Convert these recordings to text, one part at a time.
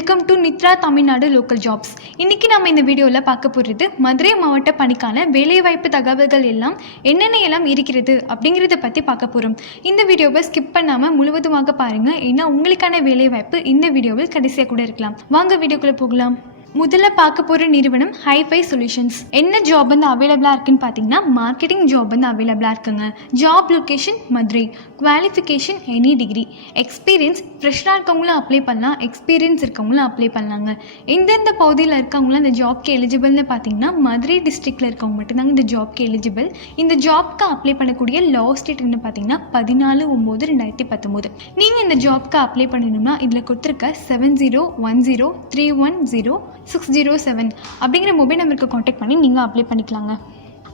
Welcome to Nithra Tamil Nadu local jobs. இன்றைக்கி நம்ம இந்த வீடியோவில் பார்க்க போகிறது மதுரை மாவட்ட பணிக்கான வேலைவாய்ப்பு தகவல்கள் எல்லாம் என்னென்ன எல்லாம் இருக்கிறது அப்படிங்கிறத பற்றி பார்க்க போகிறோம். இந்த வீடியோவை ஸ்கிப் பண்ணாமல் முழுவதுமாக பாருங்கள், ஏன்னா உங்களுக்கான வேலைவாய்ப்பு இந்த வீடியோவில் கடைசியாக கூட இருக்கலாம். வாங்க வீடியோக்குள்ளே போகலாம். முதல்ல பார்க்க போகிற நிறுவனம் ஹைஃபை சொல்யூஷன்ஸ். என்ன ஜாப் வந்து அவைலபிளாக இருக்குன்னு பார்த்தீங்கன்னா மார்க்கெட்டிங் ஜாப் வந்து அவைலபிளாக இருக்குங்க. Job location Madurai. Qualification any degree. Experience ஃப்ரெஷ்ஷாக இருக்கவங்களும் அப்ளை பண்ணலாம், எக்ஸ்பீரியன்ஸ் இருக்கவங்களும் அப்ளை பண்ணலாங்க. எந்தெந்த பகுதியில் இருக்கவங்களும் அந்த ஜாப்க்கு எலிஜிபிள்னு பார்த்தீங்கன்னா மதுரை டிஸ்ட்ரிக்டில் இருக்கவங்க மட்டும்தாங்க இந்த ஜாப்க்கு எலிஜிபிள். இந்த ஜாப்க்கு அப்ளை பண்ணக்கூடிய லாஸ்ட் டேட் என்ன பார்த்தீங்கன்னா 14/9/2019. நீங்கள் இந்த ஜாப்க்கு அப்ளை பண்ணணும்னா இதில் கொடுத்துருக்க 7010310607 அப்படிங்கிற மொபைல் நம்பருக்கு காண்டாக்ட் பண்ணி நீங்கள் அப்ளை பண்ணிக்கலாங்க.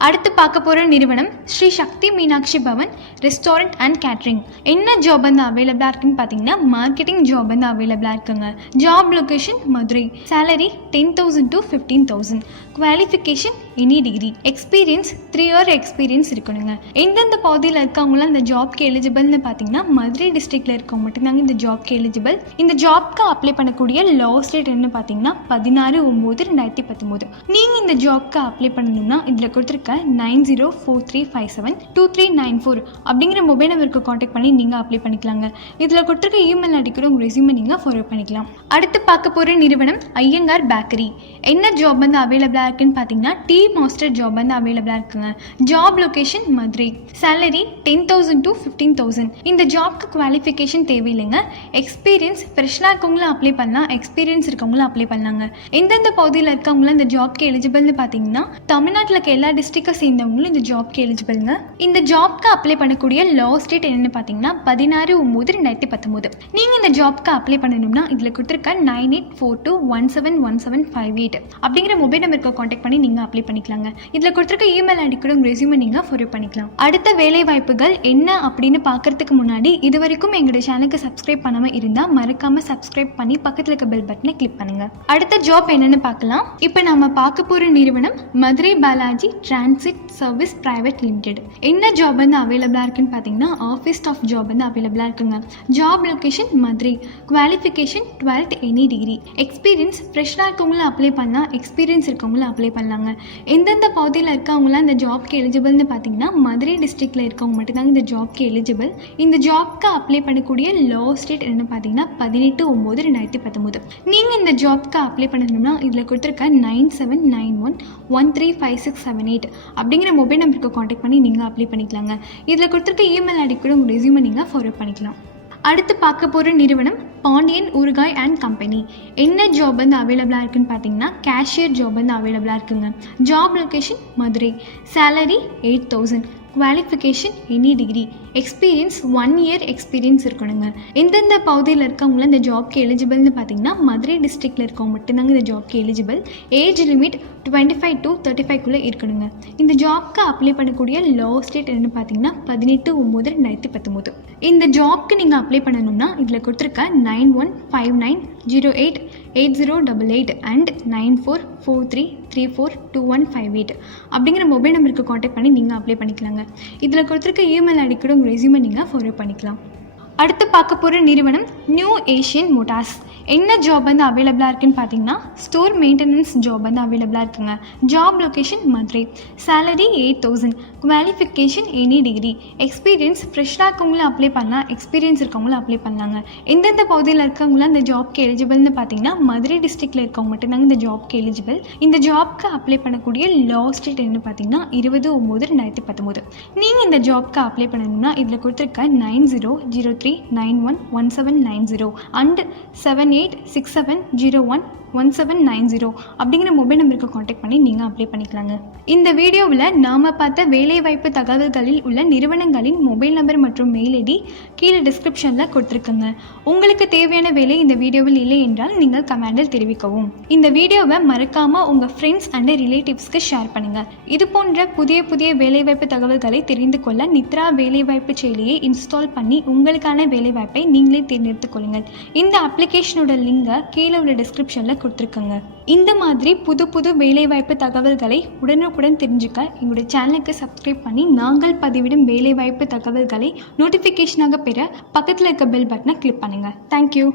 அடுத்து பார்க்க போகிற நிறுவனம் Shri Sakthi Meenakshi Bhavan restaurant and catering. என்ன ஜாப் வந்து அவைலபிளாக இருக்குன்னு பார்த்தீங்கன்னா மார்க்கெட்டிங் ஜாப் வந்து அவைலபிளாக இருக்குங்க. Job location Madurai. Salary 10,000 to 15,000. Qualification any degree. Experience 3 year experience இருக்கணுங்க. எந்தெந்த பகுதியில் இருக்கவங்களாம் இந்த ஜாப்க்கு எலிஜிபிள்னு பார்த்தீங்கன்னா மதுரை டிஸ்ட்ரிக்டில் இருக்கவங்க மட்டும்தாங்க இந்த ஜாப்க்கு எலிஜிபிள். இந்த ஜாப்க்கு அப்ளை பண்ணக்கூடிய லாஸ்ட் டேட் என்ன பார்த்தீங்கன்னா 16/9/2019. நீங்கள் இந்த ஜாப்க்கு அப்ளை பண்ணணும்னா இதில் கொடுத்துருக்க 9043572394 அப்படிங்கிற மொபைல் நம்பருக்கு காண்டாக்ட் பண்ணி நீங்கள் அப்ளை பண்ணிக்கலாங்க. இதில் கொடுத்துருக்க இமெயில் ஐடி கூட உங்கள் ரெஸ்யூமை நீங்கள் ஃபார்வர்ட் பண்ணிக்கலாம். அடுத்து பார்க்க போகிற நிறுவனம் ஐயங்கார் பேக்கரி. என்ன ஜாப் வந்து அவைலபிளாக இருக்குன்னு பார்த்தீங்கன்னா டீ மாஸ்டர் ஜாப் வந்து அவைலபிளாக இருக்குங்க. Job location Madurai. Salary 10,000 to 15,000. இந்த ஜாப்க்கு குவாலிஃபிகேஷன் தேவையில்லைங்க. எக்ஸ்பீரியன்ஸ் ஃப்ரெஷ்ஷாக இருக்கவங்களும் அப்ளை பண்ணலாம், எக்ஸ்பீரியன்ஸ் இருக்கவங்களும் அப்ளை பண்ணலாங்க. எந்தெந்த பகுதியில் இருக்கவங்களும் இந்த ஜாப்க்கு எலிஜிபிள்னு பார்த்தீங்கன்னா தமிழ்நாட்டில் இருக்க எல்லா டிஸ்ட்ரிக்டை சேர்ந்தவங்களும் இந்த ஜாப்க்கு எலிஜிபிள்ங்க. இந்த ஜாப்க்கு அப்ளை பண்ணக்கூடிய லாஸ்ட் டேட் என்னன்னு பார்த்தீங்கன்னா 16/9/2019. நீங்கள் இந்த ஜாப்க்கு அப்ளை பண்ணணும்னா இதில் கொடுத்துருக்க 9842171758 அப்படிங்கிற மொபைல் நம்பருக்கு காண்டாக்ட் பண்ணி நீங்கள் அப்ளை பண்ணிக்கலாங்க. இதில் கொடுத்துருக்க இமெயில் ஐடி கூட உங்கள் ரெஸ்யூமை நீங்கள் ஃபார்வர்ட் பண்ணிக்கலாம். அடுத்த வேலை வாய்ப்புகள் என்ன அப்படின்னு பார்க்கறதுக்கு முன்னாடி இது வரைக்கும் எங்களுடைய சேனலுக்கு சப்ஸ்கிரைப் பண்ணாமல் இருந்தால் மறக்காமல் சப்ஸ்கிரைப் பண்ணி பக்கத்தில் இருக்க பெல் பட்டனை கிளிக் பண்ணுங்கள். அடுத்த ஜாப் என்னென்னு பார்க்கலாம். இப்போ நம்ம பார்க்க போகிற நிறுவனம் Madurai Balaji transit service private limited. என்ன ஜாப் வந்து அவைலபிளாக இருக்குன்னு பார்த்தீங்கன்னா ஆஃபீஸ் ஸ்டாஃப் ஜாப் வந்து அவைலபிளாக இருக்குங்க. Job location Madurai. Qualification 12th any degree. Experience ஃப்ரெஷ்ஷாக இருக்கவங்களும் அப்ளை பண்ணலாம், எக்ஸ்பீரியன்ஸ் இருக்கவங்களும் அப்ளை பண்ணலாங்க. எந்தெந்த பகுதியில் இருக்கவங்களாம் இந்த ஜாப்க்கு எலிஜிபிள்னு பார்த்தீங்கன்னா மதுரை டிஸ்ட்ரிக்டில் இருக்கவங்க மட்டும்தாங்க இந்த ஜாப்க்கு எலிஜிபிள். இந்த ஜாப்க்கு அப்ளை பண்ணக்கூடிய லாஸ்ட் டேட் என்ன பார்த்தீங்கன்னா 18/9/2019. நீங்கள் இந்த ஜாப்க்கு அப்ளை பண்ணணும்னா இதில் கொடுத்துருக்க 9791135678 அப்படிங்கிற மொபைல் நம்பருக்கு காண்டாக்ட் பண்ணி நீங்கள் அப்ளை பண்ணிக்கலாங்க. இதில் கொடுத்துருக்க இமெயில் ஐடி கூட உங்கள் ரெஸ்யூமை நீங்கள் ஃபார்வர்ட் பண்ணிக்கலாம். அடுத்து பார்க்க போகிற நிறுவனம் பாண்டியன் ஊறுகாய் அண்ட் கம்பெனி. என்ன ஜாப் வந்து அவைலபிளாக இருக்குன்னு பார்த்தீங்கன்னா கேஷியர் ஜாப் வந்து அவைலபிளாக இருக்குங்க. Job location Madurai. Salary 8,000. Qualification any degree. Experience 1 year experience இருக்கணுங்க. எந்தெந்த பகுதியில் இருக்கவங்களும் இந்த ஜாப்க்கு எலிஜிபிள்னு பார்த்தீங்கன்னா மதுரை டிஸ்ட்ரிக்டில் இருக்கவங்க மட்டும்தாங்க இந்த ஜாப்க்கு எலிஜிபிள். ஏஜ் லிமிட் 25 to 35 இருக்கணுங்க. இந்த ஜாப்க்கு அப்ளை பண்ணக்கூடிய லாஸ்ட் டேட் என்னன்னு பார்த்தீங்கன்னா 18/9/2019. இந்த ஜாப்க்கு நீங்கள் அப்ளை பண்ணணும்னா இதில் கொடுத்துருக்க 9159088088 அண்ட் 9443342158 அப்படிங்கிற மொபைல் நம்பருக்கு காண்டாக்ட் பண்ணி நீங்கள் அப்ளை பண்ணிக்கலாங்க. இதில் கொடுத்துருக்க இமெயில் ஐடி கூட உங்கள் ரெஸ்யூமை நீங்கள் ஃபார்வர்ட் பண்ணிக்கலாம். அடுத்து பார்க்க போகிற நிறுவனம் நியூ ஏஷியன் மோட்டார்ஸ். என்ன ஜாப் வந்து அவைலபிளாக இருக்குன்னு பார்த்தீங்கன்னா ஸ்டோர் மெயின்டெனன்ஸ் ஜாப் வந்து அவைலபிளாக இருக்குங்க. Job location Madurai. Salary 8,000. Qualification any degree. Experience ஃப்ரெஷ்ஷாக இருக்கவங்களும் அப்ளை பண்ணலாம், எக்ஸ்பீரியன்ஸ் இருக்கவங்களும் அப்ளை பண்ணலாங்க. எந்தெந்த பகுதியில் இருக்கவங்களும் இந்த ஜாப்க்கு எலிஜிபிள்னு பார்த்தீங்கன்னா மதுரை டிஸ்ட்ரிக்டில் இருக்கவங்க மட்டும்தாங்க இந்த ஜாப்க்கு எலிஜிபிள். இந்த ஜாப்க்கு அப்ளை பண்ணக்கூடிய லாஸ்ட் டேட் என்ன பார்த்தீங்கன்னா 20/9/2019. நீங்கள் இந்த ஜாப்க்கு அப்ளை பண்ணணும்னா இதில் கொடுத்துருக்க 9003911790 அண்ட் 7867011790 அப்படிங்கிற மொபைல் நம்பருக்கு காண்டாக்ட் பண்ணி நீங்கள் அப்ளை பண்ணிக்கலாங்க. இந்த வீடியோவில் நாம் பார்த்த வேலைவாய்ப்பு தகவல்களில் உள்ள நிறுவனங்களின் மொபைல் நம்பர் மற்றும் மெயில் ஐடி கீழே டிஸ்கிரிப்ஷனில் கொடுத்துருக்குங்க. உங்களுக்கு தேவையான வேலை இந்த வீடியோவில் இல்லை என்றால் நீங்கள் கமெண்டில் தெரிவிக்கவும். இந்த வீடியோவை மறக்காமல் உங்கள் ஃப்ரெண்ட்ஸ் அண்ட் ரிலேட்டிவ்ஸ்க்கு ஷேர் பண்ணுங்கள். இது போன்ற புதிய புதிய வேலைவாய்ப்பு தகவல்களை தெரிந்து கொள்ள நித்ரா வேலைவாய்ப்பு செயலியை இன்ஸ்டால் பண்ணி உங்களுக்கான வேலைவாய்ப்பை நீங்களே தேர்ந்தெடுத்துக் கொள்ளுங்கள். இந்த அப்ளிகேஷனோட லிங்கை கீழே உள்ள டிஸ்கிரிப்ஷனில் கொடுத்துருக்கங்க. இந்த மாதிரி புது புது வேலைவாய்ப்பு தகவல்களை உடனுக்குடன் தெரிஞ்சுக்க எங்களுடைய சேனலுக்கு சப்ஸ்கிரைப் பண்ணி நாங்கள் பதிவிடும் வேலைவாய்ப்பு தகவல்களை நோட்டிஃபிகேஷனாக பெற பக்கத்தில் இருக்க பெல் பட்டனை கிளிக் பண்ணுங்கள். தேங்க்யூ.